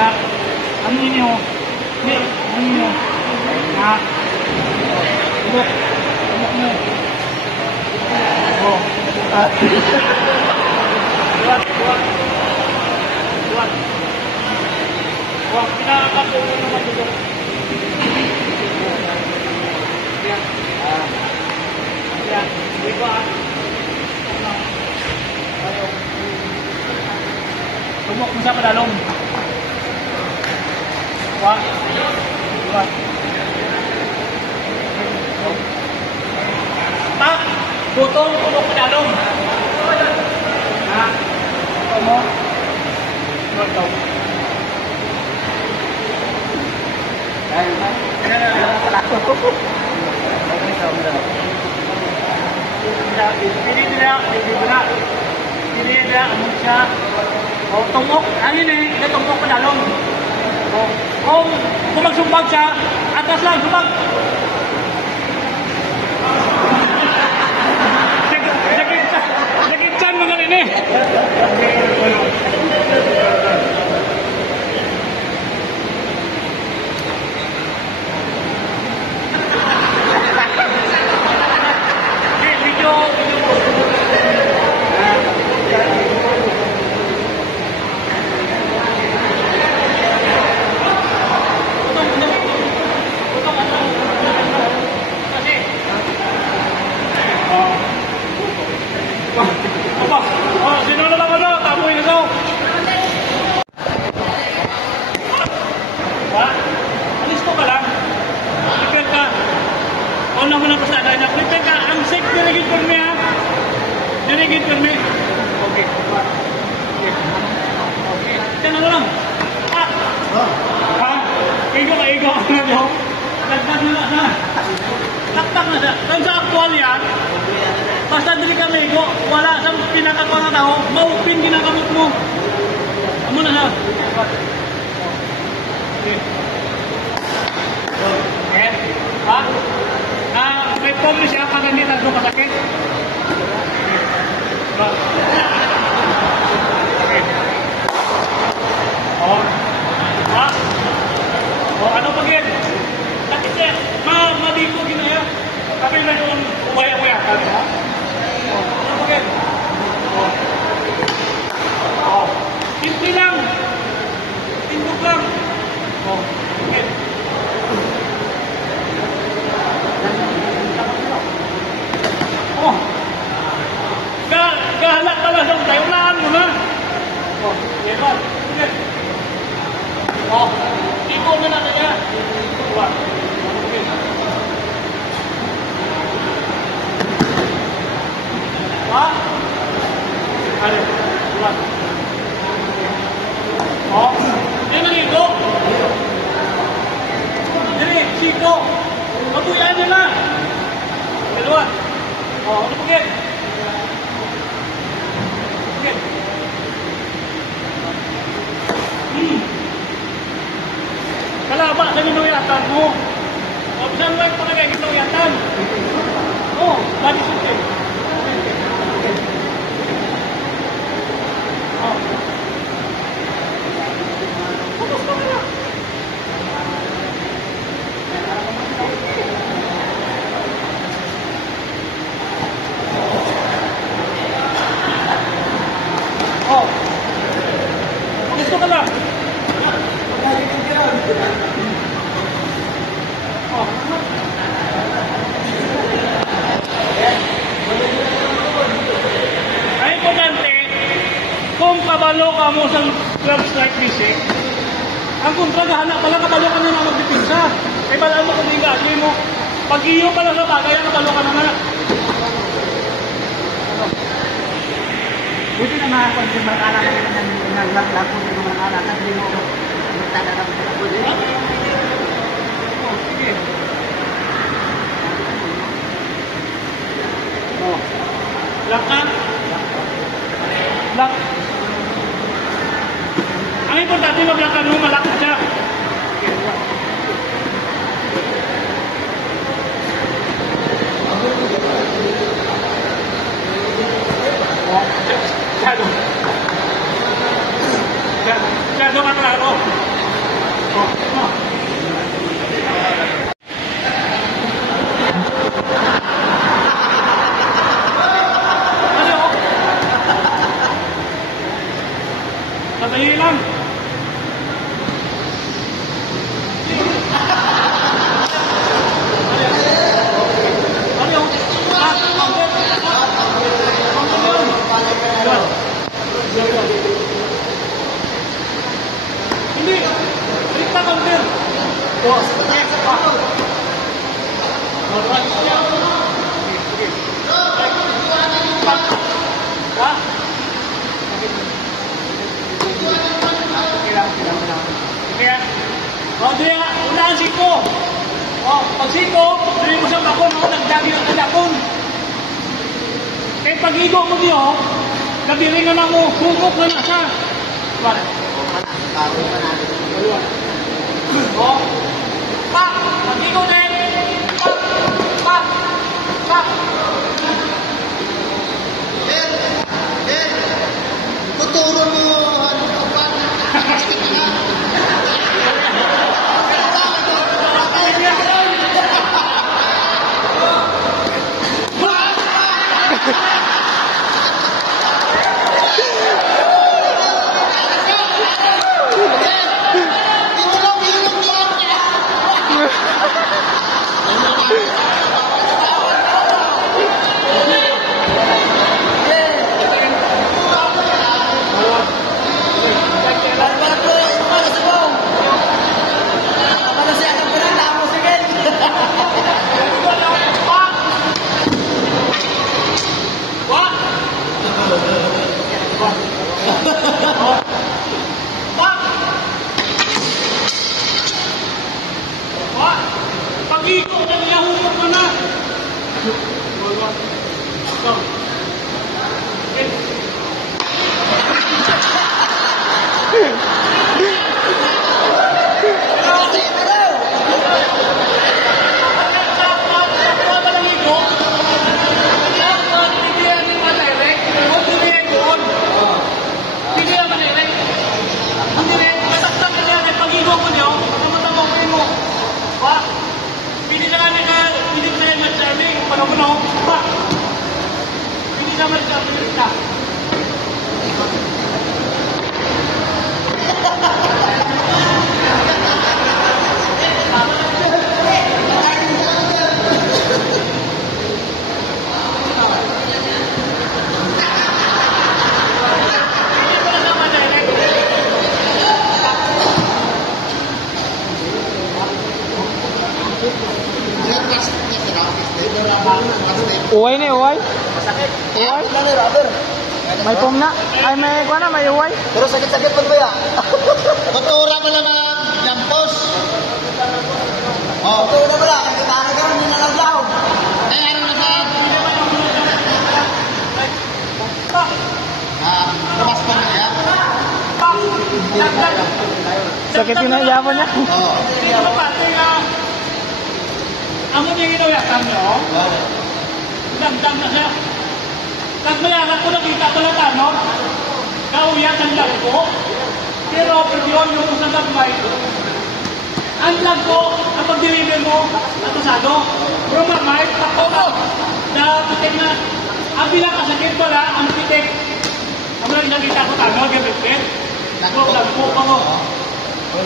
na. Ano ninyo? Hindi, ano ninyo? Ha? Tulok. Tulok mo. Oh. Luwat, luwat. Luwat. Huwag, pinakakapulong naman tulok. Yan. Yan. Hindi ko tumok mo sa padalong. Wah. Wah. Tak. Botong tumok padalong. Ha. Tomo. Botong. Ayo, Mas. Dili dia amon siya. O tungok, ano ni, tungok padalong. O kung magsumbag siya, atas lang sumbag. Nagitsan mga rin eh. Taktak na siya. Kaya sa aktual yan, basta dili ka maigo, wala sa pinakakuha na tao, ma-open ginagamot mo. Amo na siya. Okay. Ha? May problem siya pag hindi na doon kasakit. Okay. Ha? Ano pag yan? Bakit siya? Mabiko ginaya. Kami na yung umaya-umaya kami, ha? Ano pag yan? Simple lang. Tindog lang. Okay. Gahalak ka lang sa tayo. Unahan mo na. Lebar. Okay. Iko na natin niya. Okay. Ha? Ano? Buwan. Yan ang iko. Dili, siko. Matuyan niya na. Dalawa. Ano pagyan? Kalaba sa ginuyatan mo. O, saan mo yung palagay ginuyatan? Lagi suki. Putos ka na. Putos ka na. Ay importante, kung kabalo ka mo sa club strike visit, ang kontragahan pala kabalo ka na magdipinsa. Ay balaan mo kung hindi ka, mo, pag-iyo pala sa bagay, kabalo ka na na. Buti na mga consumer alam na naglaglako ng mga alam na hindi mo magtalagang sa buti. Sige. Lock na? Lock. Ang importante mag-lockan mo, malak na siya. Shadow ka klaro. Sandali lang. Hindi. Balik na counter. Boss, patay sa pako. Ha? Kaya, o diya, unahan siko. O, pag siko, dali mo sa bakon, o, nagdagi ng kadakon. Kaya pag-igo mo diyo, kabiringan na mo, hukok na na siya. Diba? O, pak, pag-igo din, pak, pak, pak. Tuturo mo ano ka pa? Pag-igo na niya, hukok ka na. Go. Uway ni uway. Uway. May pom na. Ay may kuha na, may uway. Pero sakit-sakit pa ba ya? Tutura mo lang ang jampos. Oh, tutura mo lang. Kita na gano'n, hindi na lang daw. Eh, ano na sa... Lumas pa niya? Sakit yun ang yapon niya. Oo. Amo niya ginawatan nyo? Dagdag na siya. Nagmayagan ko nakita pala tanong. Kauyan ang lag ko. Pero yun yung sa dagmay. Ang lag ko, ang pag-deliver mo, natusado. Pero mamay, takono. Napitik na. Ang pinakasakit pala, ang pitik. Ang lang nakita ko tanong, gabit-bit. Nagpo pa mo.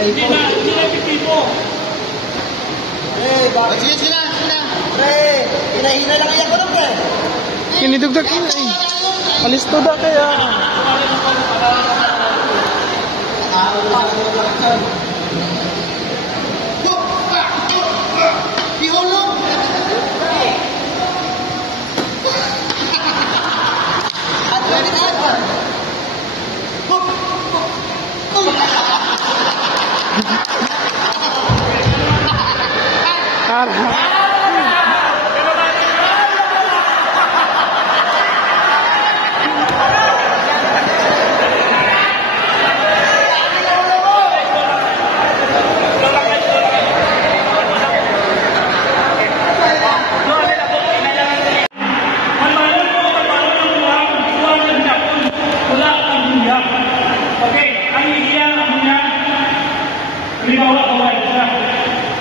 Hindi na pipipo. Sige, sila. Pre, hinahina lang yan ko lang, pre. Kinidugdag ina eh. Alis to da kaya. Pihulog! At pwede ka. Halimbawa, kawain siya.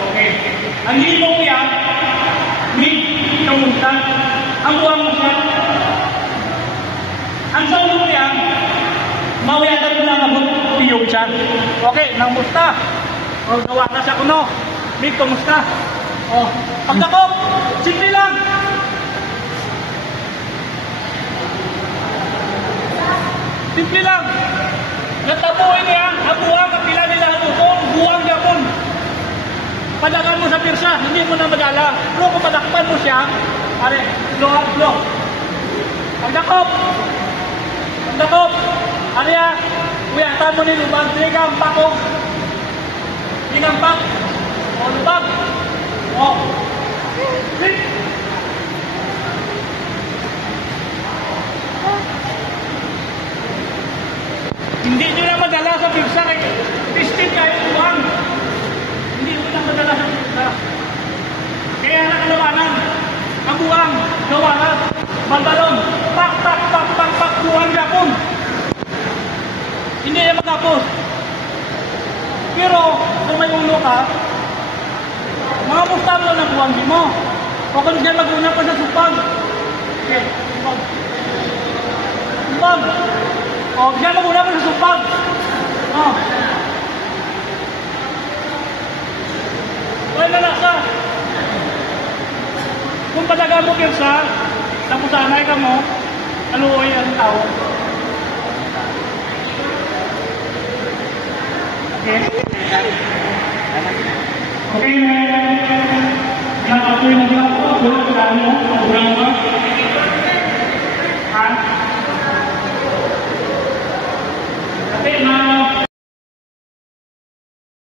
Okay. Ang himo ko yan, may kamunta. Ang buwang mo siya. Ang sa ulo ko yan, mawiyatan mo lang abot piyog siya. Okay, nang musta. O, gawa na siya kuno. May kamusta. O, pagdakop, simple lang. Simple lang. Natabuhin niya, ang buwang, kapila nila ang utong, buwang yapon. Padagan mo sa pirsa, hindi mo na madala. Pero kung padakpan mo siya, pare, blow. Pagdakop. Ariya, uyatan mo ni lubag, ligampak o. Ligampak. O, lubag. O. Sit. Hindi nyo na madala sa pirsa, pistin kayo buwang. Hindi nyo na madala sa pirsa. Kaya nakalawanan, ang buwang, gawanan, balbalon, pak, buwang yapon. Hindi yan magkapos. Pero, kung may ulo ka, mga pustalo na buwang mo. O kung siya mag-una pa sa supag. Okay, supag. O, siya mag-una pa sa supag. O. Wala na nasa. Kung padaga mo kirsa, tapos sanay ka mo, aluoy ang tao. Okay? Okay, nakatuloy na